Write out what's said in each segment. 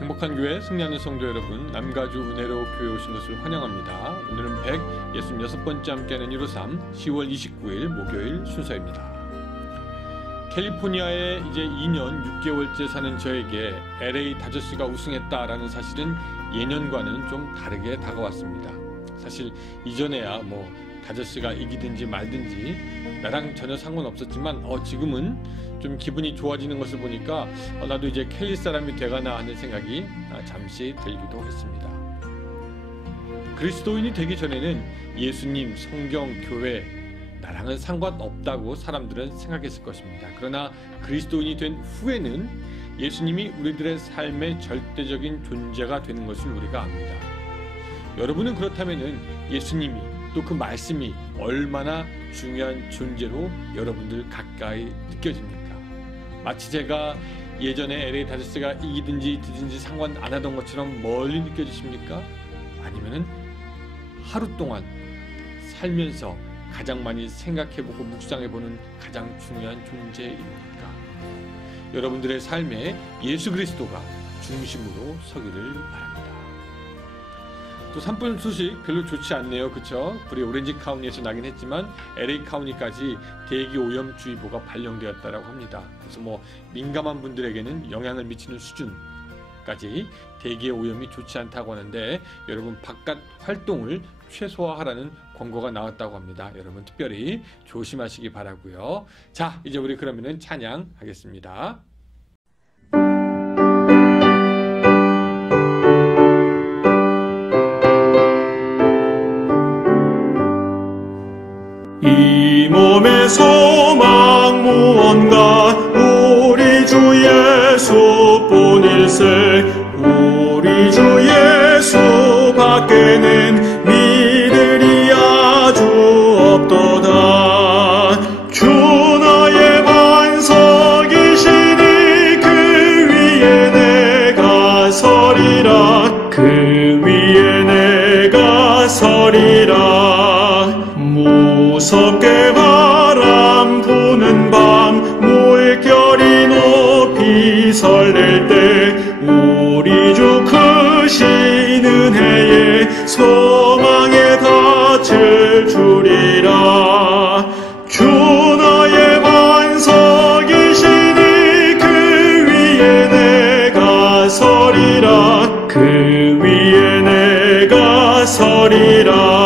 행복한 교회 승리하는 성도 여러분, 남가주 은혜로 교회 오신 것을 환영합니다. 오늘은 166번째 함께하는 153 10월 29일 목요일 순서입니다. 캘리포니아에 이제 2년 6개월째 사는 저에게 LA 다저스가 우승했다라는 사실은 예년과는 좀 다르게 다가왔습니다. 사실 이전에야 다저스가 이기든지 말든지 나랑 전혀 상관없었지만 지금은 좀 기분이 좋아지는 것을 보니까 나도 이제 캘리 사람이 되가나 하는 생각이 잠시 들기도 했습니다. 그리스도인이 되기 전에는 예수님, 성경, 교회 나랑은 상관없다고 사람들은 생각했을 것입니다. 그러나 그리스도인이 된 후에는 예수님이 우리들의 삶의 절대적인 존재가 되는 것을 우리가 압니다. 여러분은 그렇다면은 예수님이 또 그 말씀이 얼마나 중요한 존재로 여러분들 가까이 느껴집니까? 마치 제가 예전에 LA 다저스가 이기든지 지든지 상관 안 하던 것처럼 멀리 느껴지십니까? 아니면은 하루 동안 살면서 가장 많이 생각해보고 묵상해보는 가장 중요한 존재입니까? 여러분들의 삶에 예수 그리스도가 중심으로 서기를 바랍니다. 또 산불 소식 별로 좋지 않네요. 그쵸? 불이 오렌지 카운티에서 나긴 했지만 LA 카운티까지 대기 오염주의보가 발령되었다고 합니다. 그래서 민감한 분들에게는 영향을 미치는 수준까지 대기의 오염이 좋지 않다고 하는데 여러분 바깥 활동을 최소화하라는 권고가 나왔다고 합니다. 여러분 특별히 조심하시기 바라고요. 자, 이제 우리 그러면은 찬양하겠습니다. 이 몸의 소망 무언가 우리 주 예수뿐일세. 우리 주 예수 밖에는 믿으리 아주 없도다. 주 나의 반석이시니 그 위에 내가 서리라. 그 위에 내가 서리라. 무섭게 바람 부는 밤 물결이 높이 설렐 때 우리 주 크신 은혜에 소망에 닿을 주리라. 주 나의 반석이시니 그 위에 내가 서리라. 그 위에 내가 서리라.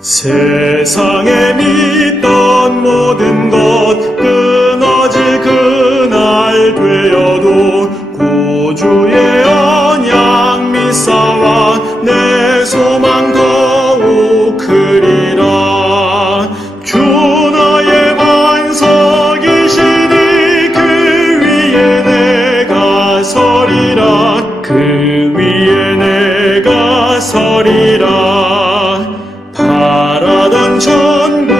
세상에 믿던 모든 것 끊어질 그날 되어도 구주의 언약 믿사와 내 소망 더욱 크리라. 주 나의 반석이시니 그 위에 내가 서리라. 그 위에 내가 서리라. 바라던 천국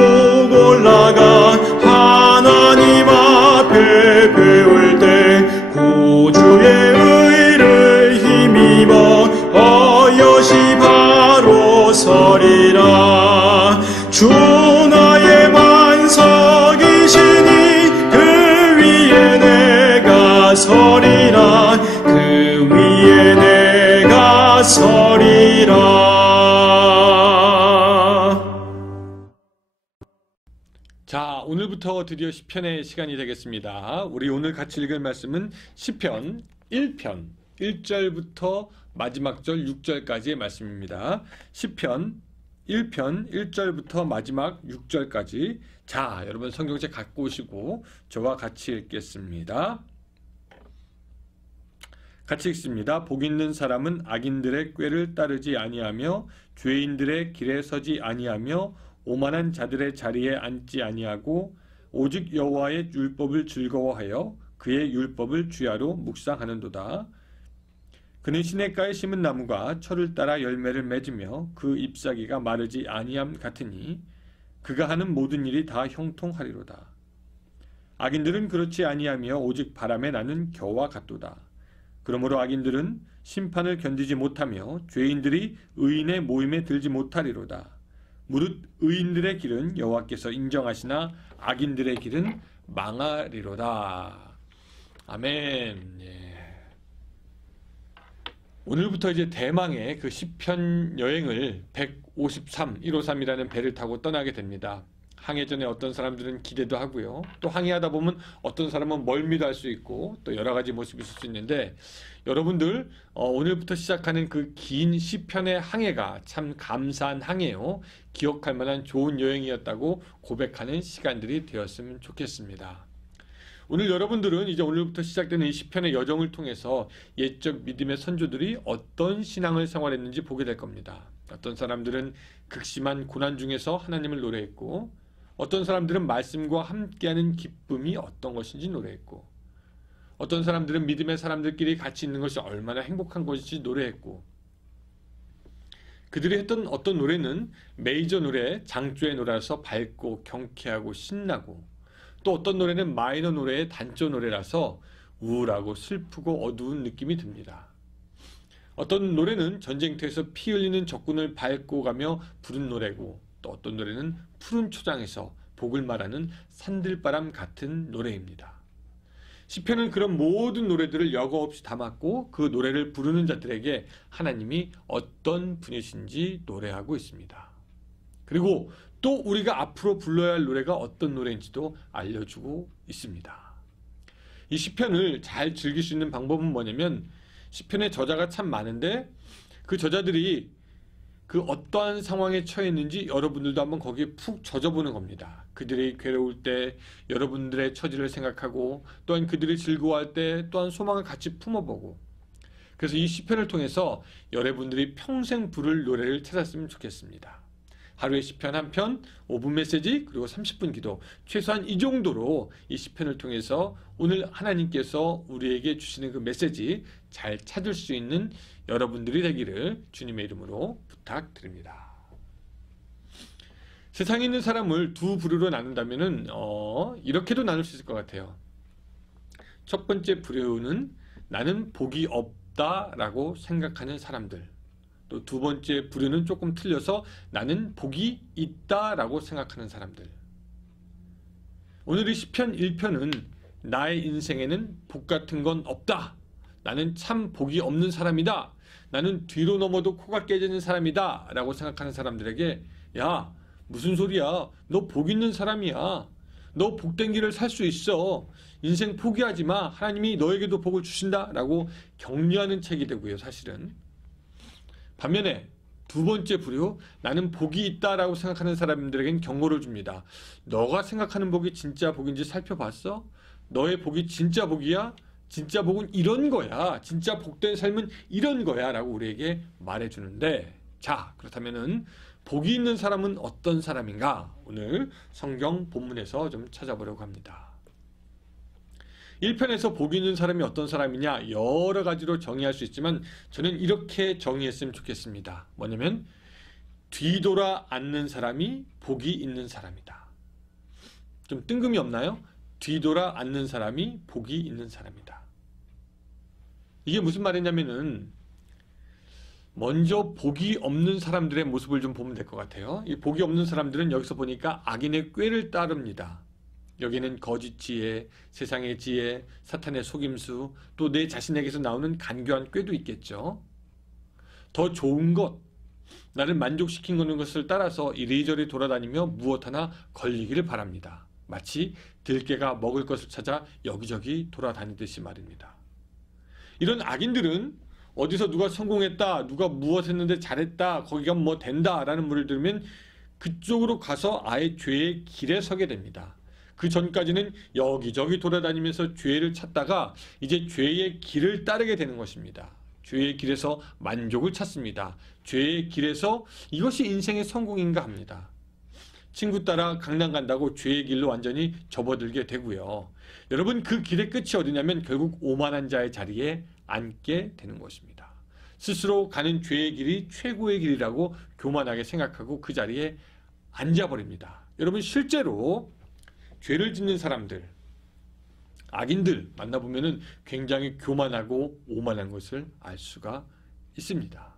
올라가 하나님 앞에 배울 때 구주의 의를 힘입어 어여시 바로 서리라. 주 나의 반석이시니 그 위에 내가 서리라. 그 위에 내가 서리라. 자, 오늘부터 드디어 시편의 시간이 되겠습니다. 우리 오늘 같이 읽을 말씀은 시편 1편 1절부터 마지막 절 6절까지의 말씀입니다. 시편 1편 1절부터 마지막 6절까지. 자, 여러분 성경책 갖고 오시고 저와 같이 읽겠습니다. 같이 읽습니다. 복 있는 사람은 악인들의 꾀를 따르지 아니하며 죄인들의 길에 서지 아니하며 오만한 자들의 자리에 앉지 아니하고 오직 여호와의 율법을 즐거워하여 그의 율법을 주야로 묵상하는도다. 그는 시냇가에 심은 나무가 철을 따라 열매를 맺으며 그 잎사귀가 마르지 아니함 같으니 그가 하는 모든 일이 다 형통하리로다. 악인들은 그렇지 아니하며 오직 바람에 나는 겨와 같도다. 그러므로 악인들은 심판을 견디지 못하며 죄인들이 의인의 모임에 들지 못하리로다. 무릇 의인들의 길은 여호와께서 인정하시나 악인들의 길은 망하리로다. 아멘. 예. 오늘부터 이제 대망의 그 시편 여행을 153이라는 배를 타고 떠나게 됩니다. 항해 전에 어떤 사람들은 기대도 하고요. 또 항해하다 보면 어떤 사람은 멀미도 할 수 있고 또 여러 가지 모습이 있을 수 있는데, 여러분들 오늘부터 시작하는 그 긴 시편의 항해가 참 감사한 항해요. 기억할 만한 좋은 여행이었다고 고백하는 시간들이 되었으면 좋겠습니다. 오늘 여러분들은 이제 오늘부터 시작되는 이 시편의 여정을 통해서 옛적 믿음의 선조들이 어떤 신앙을 생활했는지 보게 될 겁니다. 어떤 사람들은 극심한 고난 중에서 하나님을 노래했고, 어떤 사람들은 말씀과 함께하는 기쁨이 어떤 것인지 노래했고, 어떤 사람들은 믿음의 사람들끼리 같이 있는 것이 얼마나 행복한 것인지 노래했고, 그들이 했던 어떤 노래는 메이저 노래, 장조의 노래라서 밝고 경쾌하고 신나고, 또 어떤 노래는 마이너 노래의 단조 노래라서 우울하고 슬프고 어두운 느낌이 듭니다. 어떤 노래는 전쟁터에서 피 흘리는 적군을 밟고 가며 부른 노래고, 또 어떤 노래는 푸른 초장에서 복을 말하는 산들바람 같은 노래입니다. 시편은 그런 모든 노래들을 여과 없이 담았고, 그 노래를 부르는 자들에게 하나님이 어떤 분이신지 노래하고 있습니다. 그리고 또 우리가 앞으로 불러야 할 노래가 어떤 노래인지도 알려주고 있습니다. 이 시편을 잘 즐길 수 있는 방법은 뭐냐면, 시편의 저자가 참 많은데 그 저자들이 그 어떠한 상황에 처해 있는지 여러분들도 한번 거기에 푹 젖어보는 겁니다. 그들이 괴로울 때 여러분들의 처지를 생각하고, 또한 그들이 즐거워할 때 또한 소망을 같이 품어보고, 그래서 이 시편을 통해서 여러분들이 평생 부를 노래를 찾았으면 좋겠습니다. 하루에 시편 한 편, 5분 메시지, 그리고 30분 기도, 최소한 이 정도로 이 시편을 통해서 오늘 하나님께서 우리에게 주시는 그 메시지 잘 찾을 수 있는 여러분들이 되기를 주님의 이름으로 부탁드립니다. 세상에 있는 사람을 두 부류로 나눈다면은 이렇게도 나눌 수 있을 것 같아요. 첫 번째 부류는 나는 복이 없다라고 생각하는 사람들. 또 두 번째 부류는 조금 틀려서 나는 복이 있다라고 생각하는 사람들. 오늘 이 시편 1편은 나의 인생에는 복 같은 건 없다. 나는 참 복이 없는 사람이다. 나는 뒤로 넘어도 코가 깨지는 사람이다 라고 생각하는 사람들에게, 야, 무슨 소리야. 너 복 있는 사람이야. 너 복된 길을 살 수 있어. 인생 포기하지 마. 하나님이 너에게도 복을 주신다 라고 격려하는 책이 되고요, 사실은. 반면에 두 번째 부류, 나는 복이 있다라고 생각하는 사람들에겐 경고를 줍니다. 너가 생각하는 복이 진짜 복인지 살펴봤어? 너의 복이 진짜 복이야? 진짜 복은 이런 거야. 진짜 복된 삶은 이런 거야 라고 우리에게 말해주는데, 자, 그렇다면은 복이 있는 사람은 어떤 사람인가? 오늘 성경 본문에서 좀 찾아보려고 합니다. 1편에서 복이 있는 사람이 어떤 사람이냐, 여러 가지로 정의할 수 있지만 저는 이렇게 정의했으면 좋겠습니다. 뭐냐면 뒤돌아 앉는 사람이 복이 있는 사람이다. 좀 뜬금이 없나요? 뒤돌아 앉는 사람이 복이 있는 사람이다. 이게 무슨 말이냐면은, 먼저 복이 없는 사람들의 모습을 좀 보면 될 것 같아요. 이 복이 없는 사람들은 여기서 보니까 악인의 꾀를 따릅니다. 여기는 거짓 지혜, 세상의 지혜, 사탄의 속임수, 또 내 자신에게서 나오는 간교한 꾀도 있겠죠. 더 좋은 것, 나를 만족시키는 것을 따라서 이리저리 돌아다니며 무엇 하나 걸리기를 바랍니다. 마치 들깨가 먹을 것을 찾아 여기저기 돌아다니듯이 말입니다. 이런 악인들은 어디서 누가 성공했다, 누가 무엇 했는데 잘했다, 거기가 뭐 된다 라는 말을 들으면 그쪽으로 가서 아예 죄의 길에 서게 됩니다. 그 전까지는 여기저기 돌아다니면서 죄를 찾다가 이제 죄의 길을 따르게 되는 것입니다. 죄의 길에서 만족을 찾습니다. 죄의 길에서 이것이 인생의 성공인가 합니다. 친구 따라 강남 간다고 죄의 길로 완전히 접어들게 되고요. 여러분, 그 길의 끝이 어디냐면 결국 오만한 자의 자리에 앉게 되는 것입니다. 스스로 가는 죄의 길이 최고의 길이라고 교만하게 생각하고 그 자리에 앉아버립니다. 여러분, 실제로 죄를 짓는 사람들, 악인들 만나보면 굉장히 교만하고 오만한 것을 알 수가 있습니다.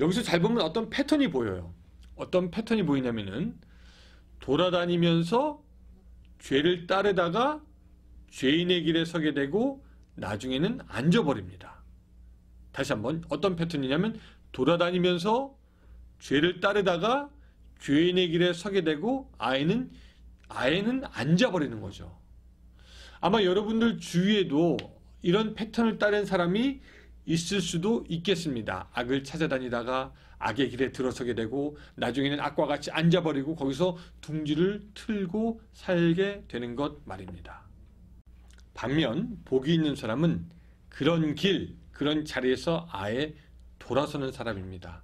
여기서 잘 보면 어떤 패턴이 보여요. 어떤 패턴이 보이냐면은 돌아다니면서 죄를 따르다가 죄인의 길에 서게 되고 나중에는 앉아버립니다. 다시 한번 어떤 패턴이냐면 돌아다니면서 죄를 따르다가 죄인의 길에 서게 되고 아예는 앉아버리는 거죠. 아마 여러분들 주위에도 이런 패턴을 따른 사람이 있을 수도 있겠습니다. 악을 찾아다니다가 악의 길에 들어서게 되고 나중에는 악과 같이 앉아버리고 거기서 둥지를 틀고 살게 되는 것 말입니다. 반면 복이 있는 사람은 그런 길, 그런 자리에서 아예 돌아서는 사람입니다.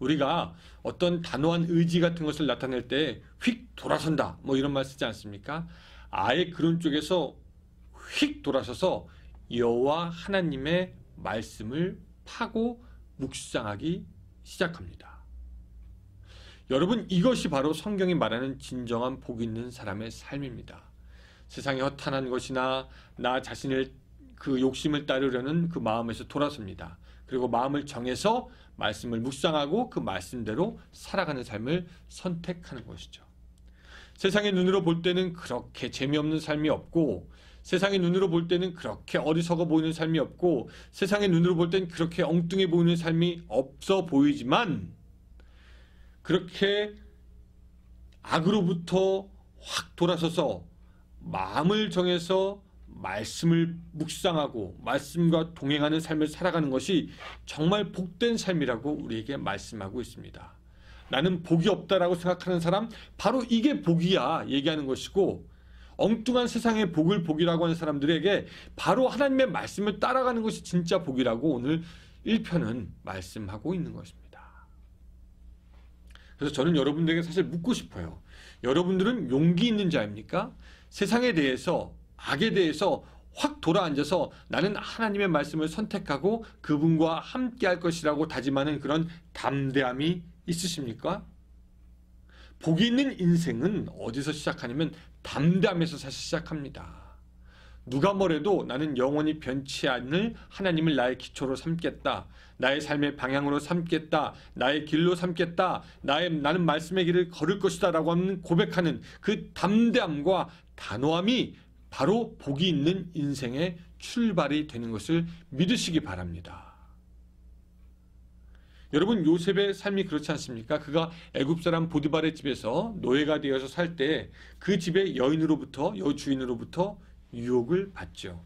우리가 어떤 단호한 의지 같은 것을 나타낼 때 휙 돌아선다 뭐 이런 말 쓰지 않습니까? 아예 그런 쪽에서 휙 돌아서서 여호와 하나님의 말씀을 파고 묵상하기 시작합니다. 여러분, 이것이 바로 성경이 말하는 진정한 복 있는 사람의 삶입니다. 세상에 허탄한 것이나 나 자신의 그 욕심을 따르려는 그 마음에서 돌아섭니다. 그리고 마음을 정해서 말씀을 묵상하고 그 말씀대로 살아가는 삶을 선택하는 것이죠. 세상의 눈으로 볼 때는 그렇게 재미없는 삶이 없고, 세상의 눈으로 볼 때는 그렇게 어리석어 보이는 삶이 없고, 세상의 눈으로 볼 때는 그렇게 엉뚱해 보이는 삶이 없어 보이지만, 그렇게 악으로부터 확 돌아서서 마음을 정해서 말씀을 묵상하고 말씀과 동행하는 삶을 살아가는 것이 정말 복된 삶이라고 우리에게 말씀하고 있습니다. 나는 복이 없다라고 생각하는 사람, 바로 이게 복이야 얘기하는 것이고, 엉뚱한 세상의 복을 복이라고 하는 사람들에게 바로 하나님의 말씀을 따라가는 것이 진짜 복이라고 오늘 1편은 말씀하고 있는 것입니다. 그래서 저는 여러분들에게 사실 묻고 싶어요. 여러분들은 용기 있는 자입니까? 세상에 대해서, 악에 대해서 확 돌아앉아서 나는 하나님의 말씀을 선택하고 그분과 함께 할 것이라고 다짐하는 그런 담대함이 있으십니까? 복이 있는 인생은 어디서 시작하냐면 담대함에서 사실 시작합니다. 누가 뭐래도 나는 영원히 변치 않을 하나님을 나의 기초로 삼겠다. 나의 삶의 방향으로 삼겠다. 나의 길로 삼겠다. 나는 말씀의 길을 걸을 것이다 라고 하는 고백하는 그 담대함과 단호함이 바로 복이 있는 인생의 출발이 되는 것을 믿으시기 바랍니다. 여러분, 요셉의 삶이 그렇지 않습니까? 그가 애굽 사람 보디발의 집에서 노예가 되어서 살 때 그 집의 여주인으로부터 유혹을 받죠.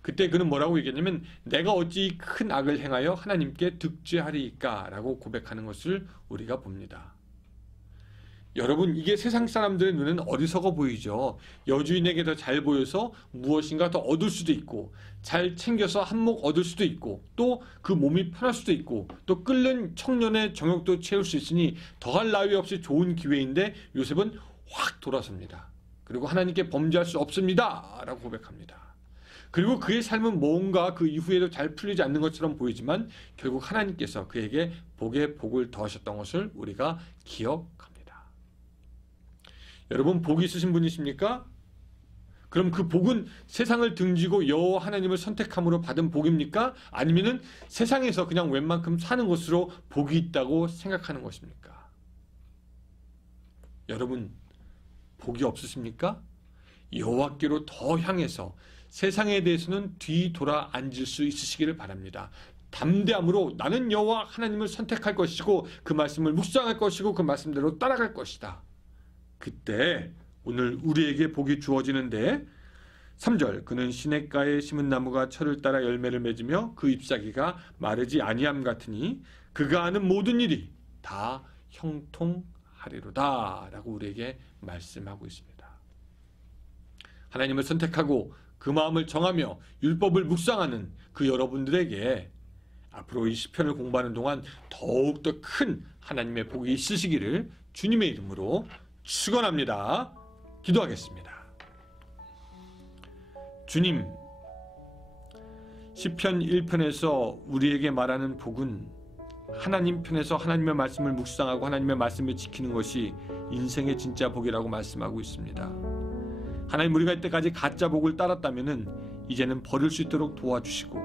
그때 그는 뭐라고 얘기했냐면 내가 어찌 큰 악을 행하여 하나님께 득죄하리이까 라고 고백하는 것을 우리가 봅니다. 여러분, 이게 세상 사람들의 눈에는 어리석어 보이죠. 여주인에게 더 잘 보여서 무엇인가 더 얻을 수도 있고, 잘 챙겨서 한몫 얻을 수도 있고, 또 그 몸이 편할 수도 있고, 또 끓는 청년의 정욕도 채울 수 있으니 더할 나위 없이 좋은 기회인데 요셉은 확 돌아섭니다. 그리고 하나님께 범죄할 수 없습니다 라고 고백합니다. 그리고 그의 삶은 뭔가 그 이후에도 잘 풀리지 않는 것처럼 보이지만 결국 하나님께서 그에게 복에 복을 더하셨던 것을 우리가 기억합니다. 여러분, 복이 있으신 분이십니까? 그럼 그 복은 세상을 등지고 여호와 하나님을 선택함으로 받은 복입니까? 아니면은 세상에서 그냥 웬만큼 사는 것으로 복이 있다고 생각하는 것입니까? 여러분, 복이 없으십니까? 여호와께로 더 향해서 세상에 대해서는 뒤돌아 앉을 수 있으시기를 바랍니다. 담대함으로 나는 여호와 하나님을 선택할 것이고 그 말씀을 묵상할 것이고 그 말씀대로 따라갈 것이다. 그때 오늘 우리에게 복이 주어지는데 3절, 그는 시냇가에 심은 나무가 철을 따라 열매를 맺으며 그 잎사귀가 마르지 아니함 같으니 그가 하는 모든 일이 다 형통하리로다 라고 우리에게 말씀하고 있습니다. 하나님을 선택하고 그 마음을 정하며 율법을 묵상하는 그 여러분들에게 앞으로 이 시편을 공부하는 동안 더욱더 큰 하나님의 복이 있으시기를 주님의 이름으로 축원합니다. 기도하겠습니다. 주님, 시편 1편에서 우리에게 말하는 복은 하나님 편에서 하나님의 말씀을 묵상하고 하나님의 말씀을 지키는 것이 인생의 진짜 복이라고 말씀하고 있습니다. 하나님, 우리가 이때까지 가짜 복을 따랐다면 이제는 버릴 수 있도록 도와주시고,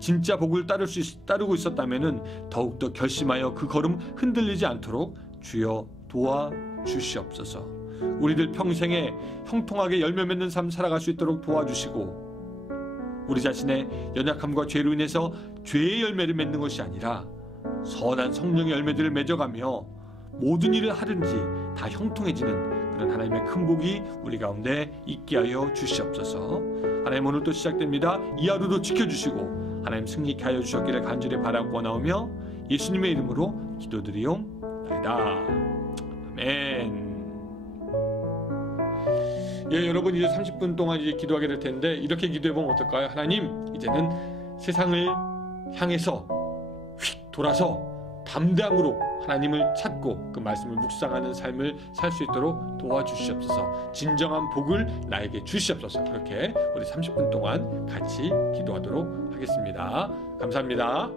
진짜 복을 따르고 있었다면 더욱더 결심하여 그 걸음 흔들리지 않도록 주여 도와 주시옵소서. 우리들 평생에 형통하게 열매 맺는 삶 살아갈 수 있도록 도와주시고, 우리 자신의 연약함과 죄로 인해서 죄의 열매를 맺는 것이 아니라 선한 성령의 열매들을 맺어가며 모든 일을 하든지 다 형통해지는 그런 하나님의 큰 복이 우리 가운데 있게 하여 주시옵소서. 하나님, 오늘 또 시작됩니다. 이 하루도 지켜주시고 하나님 승리케 하여 주셨기를 간절히 바라고 원하오며 예수님의 이름으로 기도드리옵나이다. 아멘. 예, 여러분 이제 30분 동안 이제 기도하게 될 텐데 이렇게 기도해 보면 어떨까요? 하나님, 이제는 세상을 향해서 휙 돌아서 담대함으로 하나님을 찾고 그 말씀을 묵상하는 삶을 살 수 있도록 도와주시옵소서. 진정한 복을 나에게 주시옵소서. 그렇게 우리 30분 동안 같이 기도하도록 하겠습니다. 감사합니다.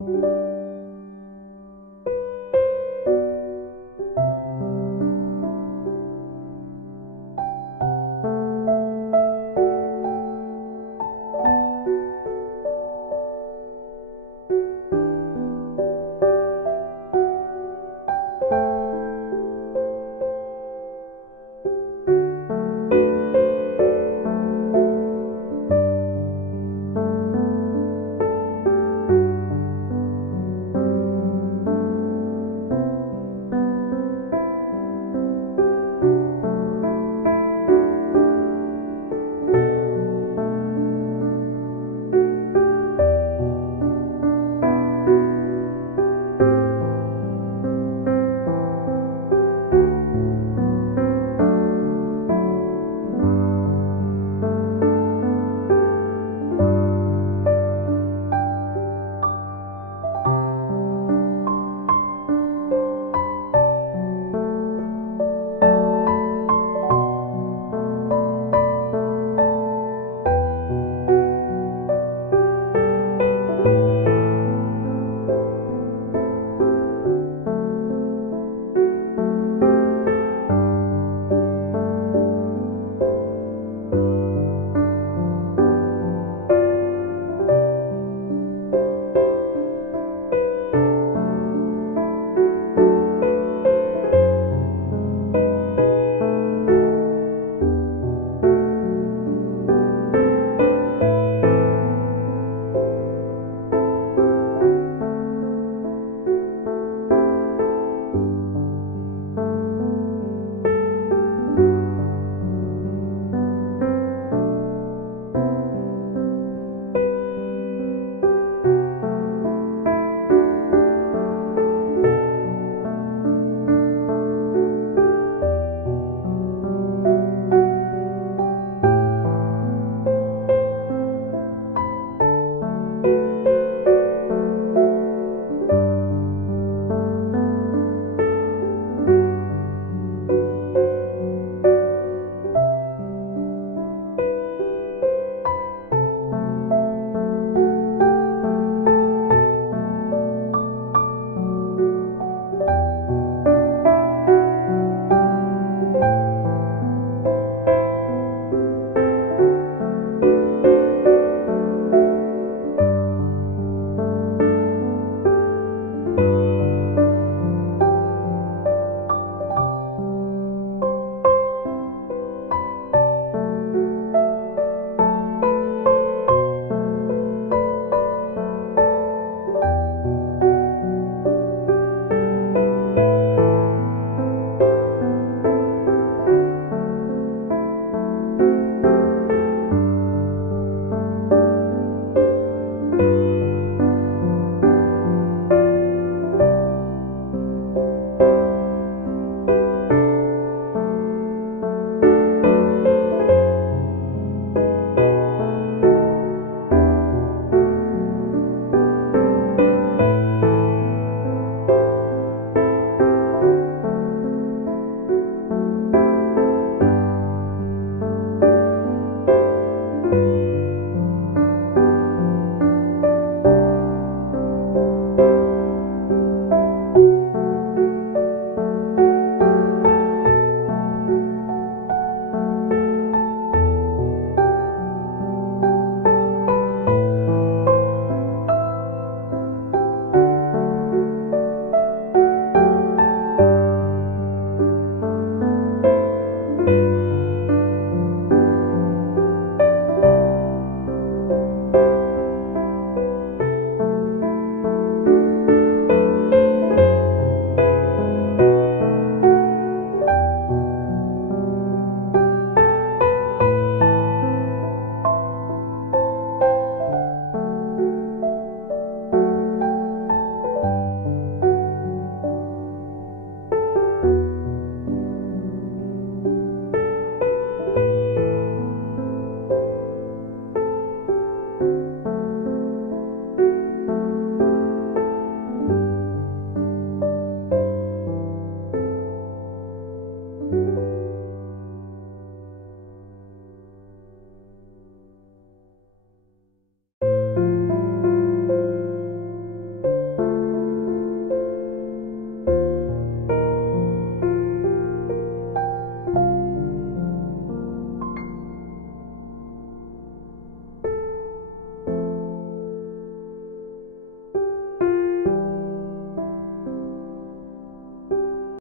주